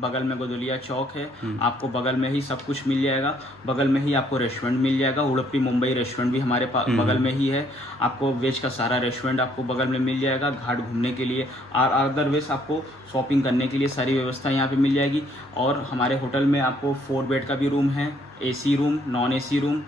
बगल में गोदलिया चौक है, आपको बगल में ही सब कुछ मिल जाएगा। बगल में ही आपको रेस्टोरेंट मिल जाएगा, उड़प्पी मुंबई रेस्टोरेंट भी हमारे बगल में ही है। आपको वेज का सारा रेस्टोरेंट आपको बगल में मिल जाएगा। घाट घूमने के लिए और अदरवाइज आपको शॉपिंग करने के लिए सारी व्यवस्था यहाँ पे मिल जाएगी। और हमारे होटल में आपको 4 बेड का भी रूम है, AC room, non AC room,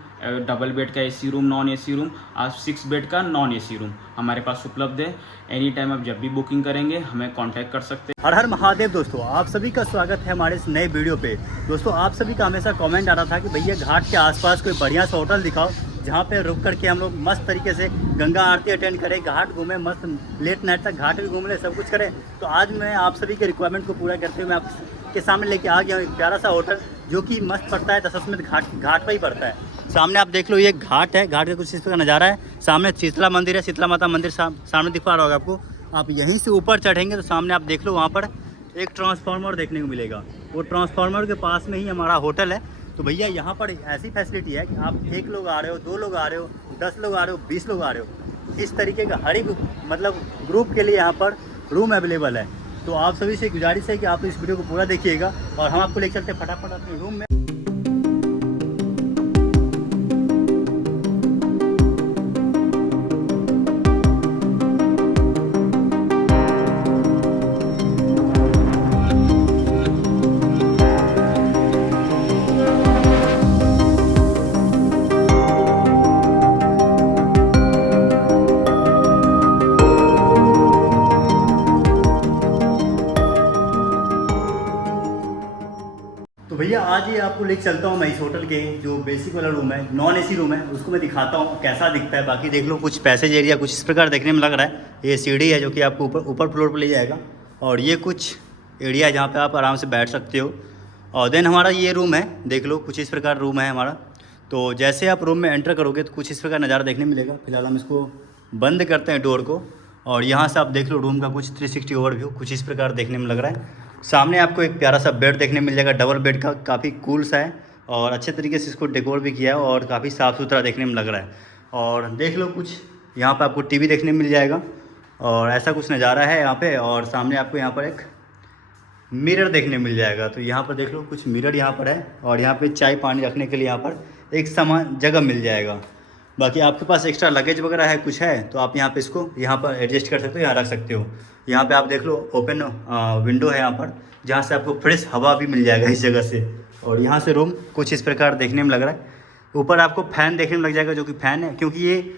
double bed का AC room, non AC room और 6 बेड का नॉन AC रूम हमारे पास उपलब्ध है। एनी टाइम आप जब भी बुकिंग करेंगे हमें कांटेक्ट कर सकते हैं। हर हर महादेव दोस्तों, आप सभी का स्वागत है हमारे इस नए वीडियो पे। दोस्तों आप सभी का हमेशा कमेंट आ रहा था कि भैया घाट के आसपास कोई बढ़िया सा होटल दिखाओ जहाँ पे रुक करके हम लोग मस्त तरीके से गंगा आरती अटेंड करें, घाट घूमें, मस्त लेट नाइट तक घाट भी घूम लें, सब कुछ करें। तो आज मैं आप सभी के रिक्वायरमेंट को पूरा करते हुए मैं आपके सामने लेके आ गया हूँ एक प्यारा सा होटल जो कि मस्त पड़ता है दशाश्वमेध घाट पर ही पड़ता है। सामने आप देख लो, ये घाट है, घाट का कुछ इस तरह का नज़ारा है। सामने शीतला मंदिर है, शीतला माता मंदिर सामने दिख पा रहा होगा आपको। आप यहीं से ऊपर चढ़ेंगे तो सामने आप देख लो, वहाँ पर एक ट्रांसफार्मर देखने को मिलेगा। वो ट्रांसफार्मर के पास में ही हमारा होटल है। तो भैया यहाँ पर ऐसी फैसिलिटी है कि आप 1 लोग आ रहे हो, 2 लोग आ रहे हो, 10 लोग आ रहे हो, 20 लोग आ रहे हो, इस तरीके का हर एक मतलब ग्रुप के लिए यहाँ पर रूम अवेलेबल है। तो आप सभी से गुजारिश है कि आप इस वीडियो को पूरा देखिएगा और हम आपको ले चलते हैं फटाफट अपने रूम में। तो भैया आज ही आपको लेके चलता हूँ मैं इस होटल के जो बेसिक वाला रूम है, नॉन AC रूम है, उसको मैं दिखाता हूँ कैसा दिखता है। बाकी देख लो, कुछ पैसेज एरिया कुछ इस प्रकार देखने में लग रहा है। ये सीढ़ी है जो कि आपको ऊपर फ्लोर पर ले जाएगा और ये कुछ एरिया है जहाँ पे आप आराम से बैठ सकते हो। और देन हमारा ये रूम है, देख लो कुछ इस प्रकार रूम है हमारा। तो जैसे आप रूम में एंटर करोगे तो कुछ इस प्रकार नज़ारा देखने मिलेगा। फिलहाल हम इसको बंद करते हैं डोर को और यहाँ से आप देख लो रूम का कुछ 360 ओवरव्यू कुछ इस प्रकार देखने में लग रहा है। सामने आपको एक प्यारा सा बेड देखने मिल जाएगा, डबल बेड का, काफ़ी कूल सा है और अच्छे तरीके से इसको डेकोर भी किया है और काफ़ी साफ़ सुथरा देखने में लग रहा है। और देख लो कुछ यहाँ पर आपको TV देखने मिल जाएगा और ऐसा कुछ नज़ारा है यहाँ पे। और सामने आपको यहाँ पर एक मिरर देखने मिल जाएगा। तो यहाँ पर देख लो कुछ मिरर यहाँ पर है और यहाँ पे चाय पानी रखने के लिए यहाँ पर एक सामान जगह मिल जाएगा। बाकी आपके पास एक्स्ट्रा लगेज वगैरह है कुछ है तो आप यहाँ पे इसको यहाँ पर एडजस्ट कर सकते हो, यहाँ रख सकते हो। यहाँ पे आप देख लो ओपन विंडो है यहाँ पर जहाँ से आपको फ्रेश हवा भी मिल जाएगा इस जगह से। और यहाँ से रूम कुछ इस प्रकार देखने में लग रहा है। ऊपर आपको फ़ैन देखने में लग जाएगा जो कि फ़ैन है, क्योंकि ये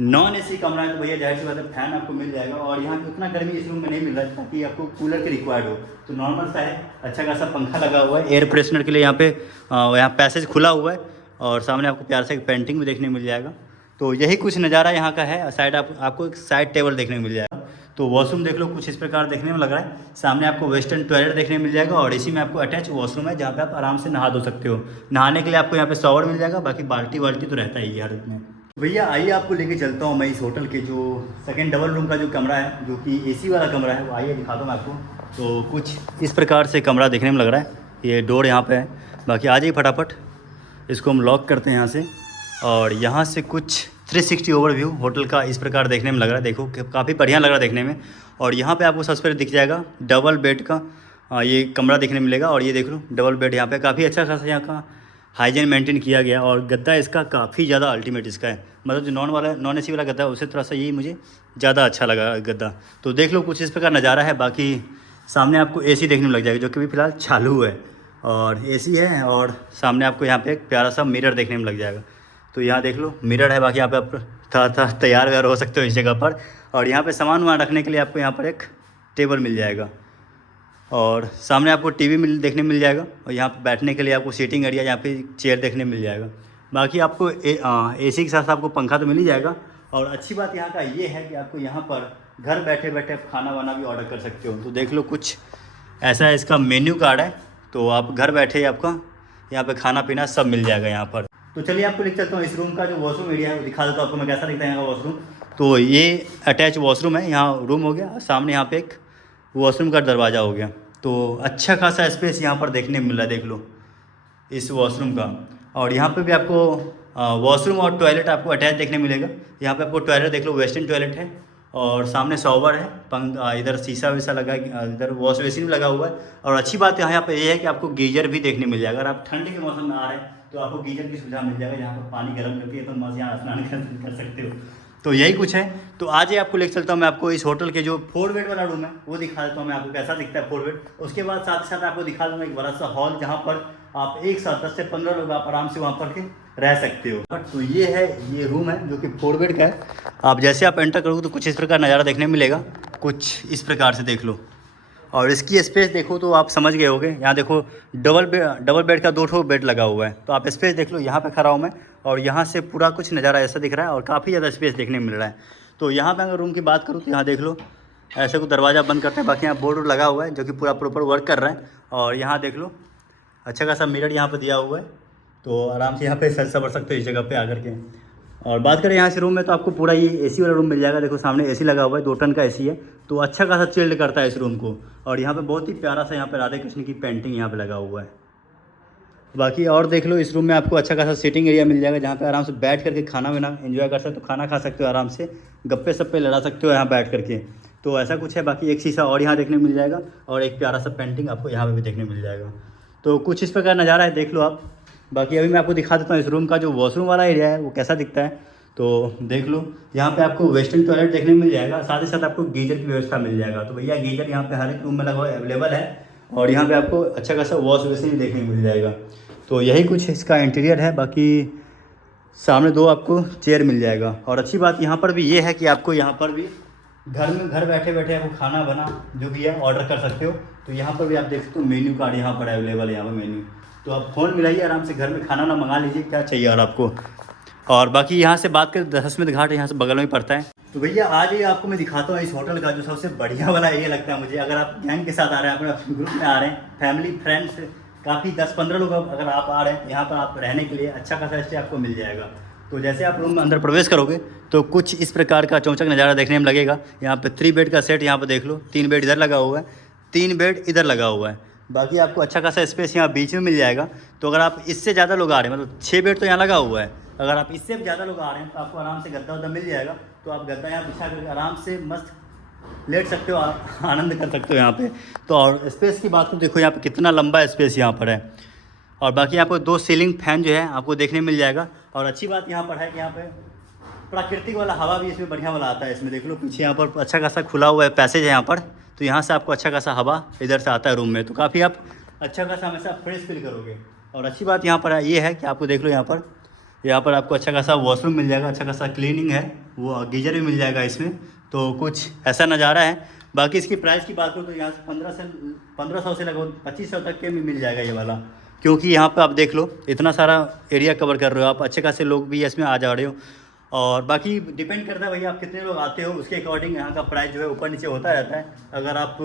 नॉन AC कमरा है तो भैया जाहिर सी बात है फैन आपको मिल जाएगा। और यहाँ पे उतना गर्मी इस रूम में नहीं मिल रहा है ताकि आपको कूलर की रिक्वायर्ड हो, तो नॉर्मल सा है। अच्छा खासा पंखा लगा हुआ है एयर फ्रेशनर के लिए। यहाँ पे यहाँ पैसेज खुला हुआ है और सामने आपको प्यार से एक पेंटिंग भी देखने मिल जाएगा। तो यही कुछ नज़ारा यहाँ का है। साइड आपको एक साइड टेबल देखने को मिल जाएगा। तो वॉशरूम देख लो कुछ इस प्रकार देखने में लग रहा है। सामने आपको वेस्टर्न टॉयलेट देखने मिल जाएगा और इसी में आपको अटैच वॉशरूम है जहाँ पे आप आराम से नहा धो सकते हो। नहाने के लिए आपको यहाँ पे शॉवर मिल जाएगा, बाकी बाल्टी वाल्टी तो रहता ही है हर में। भैया आइए आपको लेके चलता हूँ मैं इस होटल के जो सेकंड डबल रूम का जो कमरा है जो कि AC वाला कमरा है, वो आइए दिखाता हूँ मैं आपको। तो कुछ इस प्रकार से कमरा देखने में लग रहा है। ये डोर यहाँ पे है, बाकी आ जाइए फटाफट इसको हम लॉक करते हैं यहाँ से। और यहाँ से कुछ 360 ओवरव्यू होटल का इस प्रकार देखने में लग रहा है। देखो काफ़ी बढ़िया लग रहा है देखने में। और यहाँ पे आपको सबसे पहले दिख जाएगा डबल बेड का ये कमरा देखने मिलेगा। और ये देख लो डबल बेड यहाँ पे काफ़ी अच्छा खासा यहाँ का हाइजीन मेंटेन किया गया। और गद्दा इसका काफ़ी ज़्यादा अल्टीमेट इसका है, मतलब जो नॉन AC वाला गद्दा है उससे थोड़ा सा यही मुझे ज़्यादा अच्छा लगा गद्दा। तो देख लो कुछ इस प्रकार नज़ारा है। बाकी सामने आपको AC देखने में लग जाएगा जो कि भी फिलहाल चालू है और AC है। और सामने आपको यहाँ पे एक प्यारा सा मिरर देखने में लग जाएगा। तो यहाँ देख लो मिरर है, बाकी यहाँ पे आप तैयार व्यार हो सकते हो इस जगह पर। और यहाँ पे सामान वामान रखने के लिए आपको यहाँ पर एक टेबल मिल जाएगा और सामने आपको TV देखने मिल जाएगा। और यहाँ पे बैठने के लिए आपको सीटिंग एरिया यहाँ पे चेयर देखने मिल जाएगा। बाकी आपको AC के साथ आपको पंखा तो मिल ही जाएगा। और अच्छी बात यहाँ का ये है कि आपको यहाँ पर घर बैठे बैठे खाना वाना भी ऑर्डर कर सकते हो। तो देख लो कुछ ऐसा इसका मेन्यू कार्ड है, तो आप घर बैठे आपका यहाँ पर खाना पीना सब मिल जाएगा यहाँ पर। तो चलिए आपको लेकर चलता हूँ इस रूम का जो वॉशरूम एरिया है वो दिखा देता हूँ आपको मैं कैसा दिखता है यहाँ का वॉशरूम। तो ये अटैच वॉशरूम है, यहाँ रूम हो गया, सामने यहाँ पे एक वॉशरूम का दरवाज़ा हो गया। तो अच्छा खासा स्पेस यहाँ पर देखने मिल रहा है, देख लो इस वॉशरूम का। और यहाँ पे भी आपको वॉशरूम और टॉयलेट आपको अटैच देखने मिलेगा। यहाँ पे आपको टॉयलेट देख लो वेस्टर्न टॉयलेट है और सामने शॉवर है, इधर शीशा वैसा लगा है, इधर वॉश बेसिन भी लगा हुआ है। और अच्छी बात यहाँ पे ये है कि आपको गीजर भी देखने मिल जाएगा। अगर आप ठंड के मौसम में आ रहे हैं तो आपको गीजर की सुविधा मिल जाएगा, यहाँ पर पानी गर्म करके तो मस्त यहाँ स्नान कर सकते हो। तो यही कुछ है। तो आज ही आपको लेकर चलता हूँ मैं आपको इस होटल के जो 4 बेड वाला रूम है वो दिखा देता हूँ मैं आपको कैसा दिखता है 4 बेड। उसके बाद साथ ही साथ आपको दिखा दूँगा एक बड़ा सा हॉल जहाँ पर आप एक साथ 10 से 15 लोग आप आराम से वहाँ पर के रह सकते हो। तो ये है, ये रूम है जो कि 4 बेड का है। आप जैसे आप एंटर करोगे तो कुछ इस प्रकार नज़ारा देखने मिलेगा, कुछ इस प्रकार से देख लो। और इसकी स्पेस देखो तो आप समझ गए होगे। यहाँ देखो डबल बेड का 2 बेड लगा हुआ है। तो आप स्पेस देख लो, यहाँ पे खड़ा हूँ मैं और यहाँ से पूरा कुछ नज़ारा ऐसा दिख रहा है और काफ़ी ज़्यादा स्पेस देखने मिल रहा है। तो यहाँ पे अगर रूम की बात करूँ तो यहाँ देख लो ऐसे को दरवाज़ा बंद करते हैं, बाकी यहाँ बोर्ड लगा हुआ है जो कि पूरा प्रॉपर वर्क कर रहा है। और यहाँ देख लो अच्छा खासा मिरर यहाँ पर दिया हुआ है, तो आराम से यहाँ पे सज सवर सकते हो इस जगह पे आकर के। और बात करें यहाँ से रूम में तो आपको पूरा ये एसी वाला रूम मिल जाएगा। देखो सामने एसी लगा हुआ है, 2 टन का एसी है, तो अच्छा खासा चिल्ड करता है इस रूम को। और यहाँ पे बहुत ही प्यारा सा यहाँ पे राधे कृष्ण की पेंटिंग यहाँ पे लगा हुआ है। बाकी और देख लो इस रूम में आपको अच्छा खासा सिटिंग एरिया मिल जाएगा, जहाँ पे आराम से बैठ करके खाना वाना एंजॉय कर सकते हो, खाना खा सकते हो, आराम से गप्पे सप्पे लड़ा सकते हो यहाँ बैठ करके। तो ऐसा कुछ है। बाकी एक शीशा और यहाँ देखने मिल जाएगा और एक प्यारा सा पेंटिंग आपको यहाँ पर भी देखने मिल जाएगा। तो कुछ इस प्रकार नज़ारा है, देख लो आप। बाकी अभी मैं आपको दिखा देता हूँ इस रूम का जो वॉशरूम वाला एरिया है वो कैसा दिखता है। तो देख लो यहाँ पे आपको वेस्टर्न टॉयलेट देखने मिल जाएगा, साथ ही साथ आपको गीजर की व्यवस्था मिल जाएगा। तो भैया गीजर यहाँ पे हर एक रूम में लगा हुआ अवेलेबल है। और यहाँ पे आपको अच्छा खासा वॉश बेसिन देखने मिल जाएगा। तो यही कुछ इसका इंटीरियर है। बाकी सामने 2 आपको चेयर मिल जाएगा। और अच्छी बात यहाँ पर भी ये है कि आपको यहाँ पर भी घर बैठे बैठे आपको खाना बना जो भी है ऑर्डर कर सकते हो। तो यहाँ पर भी आप देख सकते हो मेन्यू कार्ड यहाँ पर अवेलेबल है, यहाँ पर मेन्यू। तो आप फ़ोन मिलाइए आराम से, घर में खाना ना मंगा लीजिए, क्या चाहिए और आपको। और बाकी यहाँ से बात करें दशमेध घाट यहाँ से बगल में ही पड़ता है। तो भैया आज ही आपको मैं दिखाता हूँ इस होटल का जो सबसे बढ़िया वाला एरिया लगता है मुझे। अगर आप गैंग के साथ आ रहे हैं, अपने ग्रुप में आ रहे हैं, फैमिली फ्रेंड्स काफ़ी 10-15 लोग अगर आप आ रहे हैं यहाँ पर, आप रहने के लिए अच्छा खासा स्टे आपको मिल जाएगा। तो जैसे आप रूम में अंदर प्रवेश करोगे तो कुछ इस प्रकार का चौचक नज़ारा देखने में लगेगा। यहाँ पे 3 बेड का सेट यहाँ पे देख लो, 3 बेड इधर लगा हुआ है, 3 बेड इधर लगा हुआ है। बाकी आपको अच्छा खासा स्पेस यहाँ बीच में मिल जाएगा। तो अगर आप इससे ज़्यादा लोग आ रहे हैं, मतलब 6 बेड तो यहाँ लगा हुआ है, अगर आप इससे ज़्यादा लोग आ रहे हैं तो आपको आराम से गद्दा वद्दा मिल जाएगा। तो आप गद्दा यहाँ बिछा करके आराम से मस्त लेट सकते हो, आनंद कर सकते हो यहाँ पे। तो और स्पेस की बात करूँ, देखो यहाँ पे कितना लंबा स्पेस यहाँ पर है। और बाकी आपको 2 सीलिंग फैन जो है आपको देखने मिल जाएगा। और अच्छी बात यहाँ पर है कि यहाँ पे प्राकृतिक वाला हवा भी इसमें बढ़िया वाला आता है। इसमें देख लो पीछे यहाँ पर अच्छा खासा खुला हुआ है पैसेज है यहाँ पर, तो यहाँ से आपको अच्छा खासा हवा इधर से आता है रूम में। तो काफ़ी आप अच्छा खासा हमेशा फ्रेश फील करोगे। और अच्छी बात यहाँ पर ये है कि आपको देख लो यहाँ पर आपको अच्छा खासा वॉशरूम मिल जाएगा, अच्छा खासा क्लीनिंग है, वो गीजर भी मिल जाएगा इसमें। तो कुछ ऐसा नज़ारा है। बाकी इसकी प्राइस की बात करूँ तो यहाँ से 1500 से लगभग 2500 तक के भी मिल जाएगा ये वाला। क्योंकि यहाँ पे आप देख लो इतना सारा एरिया कवर कर रहे हो आप, अच्छे खासे लोग भी इसमें आ जा रहे हो। और बाकी डिपेंड करता है भैया आप कितने लोग आते हो, उसके अकॉर्डिंग यहाँ का प्राइस जो है ऊपर नीचे होता रहता है। अगर आप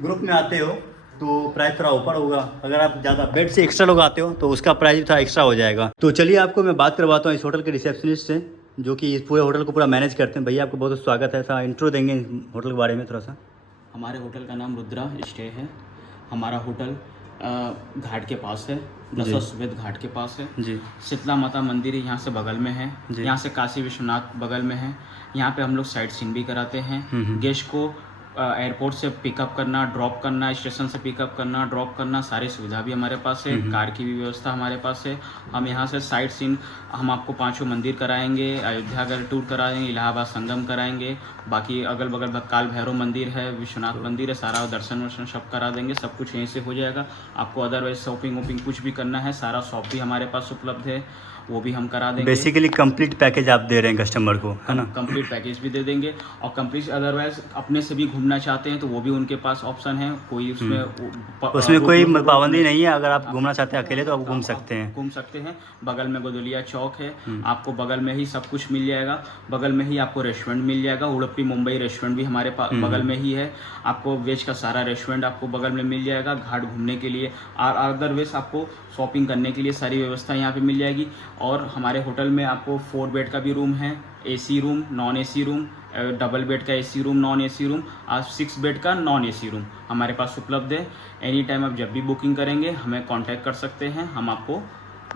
ग्रुप में आते हो तो प्राइस थोड़ा ऊपर होगा, अगर आप ज़्यादा बेड से एक्स्ट्रा लोग आते हो तो उसका प्राइस भी थोड़ा एक्स्ट्रा हो जाएगा। तो चलिए आपको मैं बात करवाता हूँ इस होटल के रिसेप्शनिस्ट से, जो कि इस पूरे होटल को पूरा मैनेज करते हैं। भैया आपको बहुत बहुत स्वागत है, ऐसा इंट्रो देंगे होटल के बारे में थोड़ा सा। हमारे होटल का नाम रुद्रा स्टे है। हमारा होटल घाट के पास है, दशाश्वमेध घाट के पास है जी। शीतला माता मंदिर यहाँ से बगल में है, यहाँ से काशी विश्वनाथ बगल में है। यहाँ पे हम लोग साइट सीन भी कराते हैं। गेस्ट को एयरपोर्ट से पिकअप करना, ड्रॉप करना, स्टेशन से पिकअप करना, ड्रॉप करना, सारी सुविधा भी हमारे पास है। कार की भी व्यवस्था हमारे पास है। हम यहाँ से साइट सीन हम आपको 5 मंदिर कराएंगे, अयोध्या का टूर कराएंगे, इलाहाबाद संगम कराएंगे, बाकी अगल बगल काल भैरव मंदिर है, विश्वनाथ मंदिर है, सारा दर्शन वर्शन सब करा देंगे। सब कुछ यहीं से हो जाएगा। आपको अदरवाइज शॉपिंग वोपिंग कुछ भी करना है, सारा शॉप भी हमारे पास उपलब्ध है, वो भी हम करा देंगे। बेसिकली कंप्लीट पैकेज आप दे रहे हैं कस्टमर को, है ना? कंप्लीट पैकेज भी दे देंगे। और कंप्लीट अदरवाइज अपने से भी घूमना चाहते हैं तो वो भी उनके पास ऑप्शन है। कोई उसमें कोई पाबंदी नहीं है। अगर आप घूमना चाहते हैं अकेले तो आप घूम सकते हैं। बगल में गोदलिया चौक है, आपको बगल में ही सब कुछ मिल जाएगा। बगल में ही आपको रेस्टोरेंट मिल जाएगा, उड़प्पी मुंबई रेस्टोरेंट भी हमारे पास बगल में ही है। आपको वेज का सारा रेस्टोरेंट आपको बगल में मिल जाएगा। घाट घूमने के लिए और अदरवाइज आपको शॉपिंग करने के लिए सारी व्यवस्था यहाँ पे मिल जाएगी। और हमारे होटल में आपको 4 बेड का भी रूम है, AC room, non AC room, double bed का AC room, non AC room और 6 बेड का नॉन एसी रूम हमारे पास उपलब्ध है। एनी टाइम आप जब भी बुकिंग करेंगे हमें कांटेक्ट कर सकते हैं, हम आपको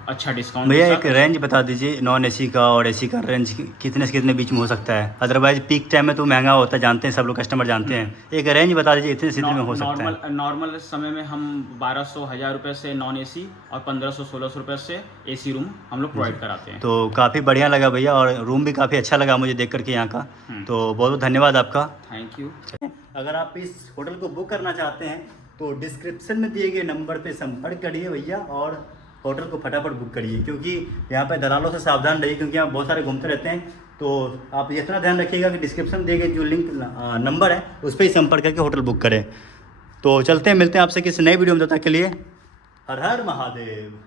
अच्छा डिस्काउंट भैया एक रेंज बता दीजिए नॉन एसी का और एसी का रेंज कितने से कितने बीच में हो सकता है? अदरवाइज पीक टाइम में तो महंगा होता है, जानते हैं सब लोग, कस्टमर जानते हैं। एक रेंज बता दीजिए इतने से इतने में हो सकता है। नॉर्मल समय में हम 1200-1000 रुपये से नॉन एसी और 1500-1600 रुपये से एसी रूम हम लोग प्रोवाइड कराते हैं। तो काफ़ी बढ़िया लगा भैया, और रूम भी काफ़ी अच्छा लगा मुझे देख करके यहाँ का। तो बहुत बहुत धन्यवाद आपका। Thank you. अगर आप इस होटल को बुक करना चाहते हैं तो डिस्क्रिप्शन में दिए गए नंबर पे संपर्क करिए भैया, और होटल को फटाफट बुक करिए, क्योंकि यहाँ पे दलालों से सावधान रहिए, क्योंकि यहाँ बहुत सारे घूमते रहते हैं। तो आप इतना ध्यान रखिएगा कि डिस्क्रिप्शन में दिए गए जो लिंक नंबर है उस पर ही संपर्क करके होटल बुक करें। तो चलते हैं, मिलते हैं आपसे किसी नई वीडियो में, तब तक के लिए हर हर महादेव।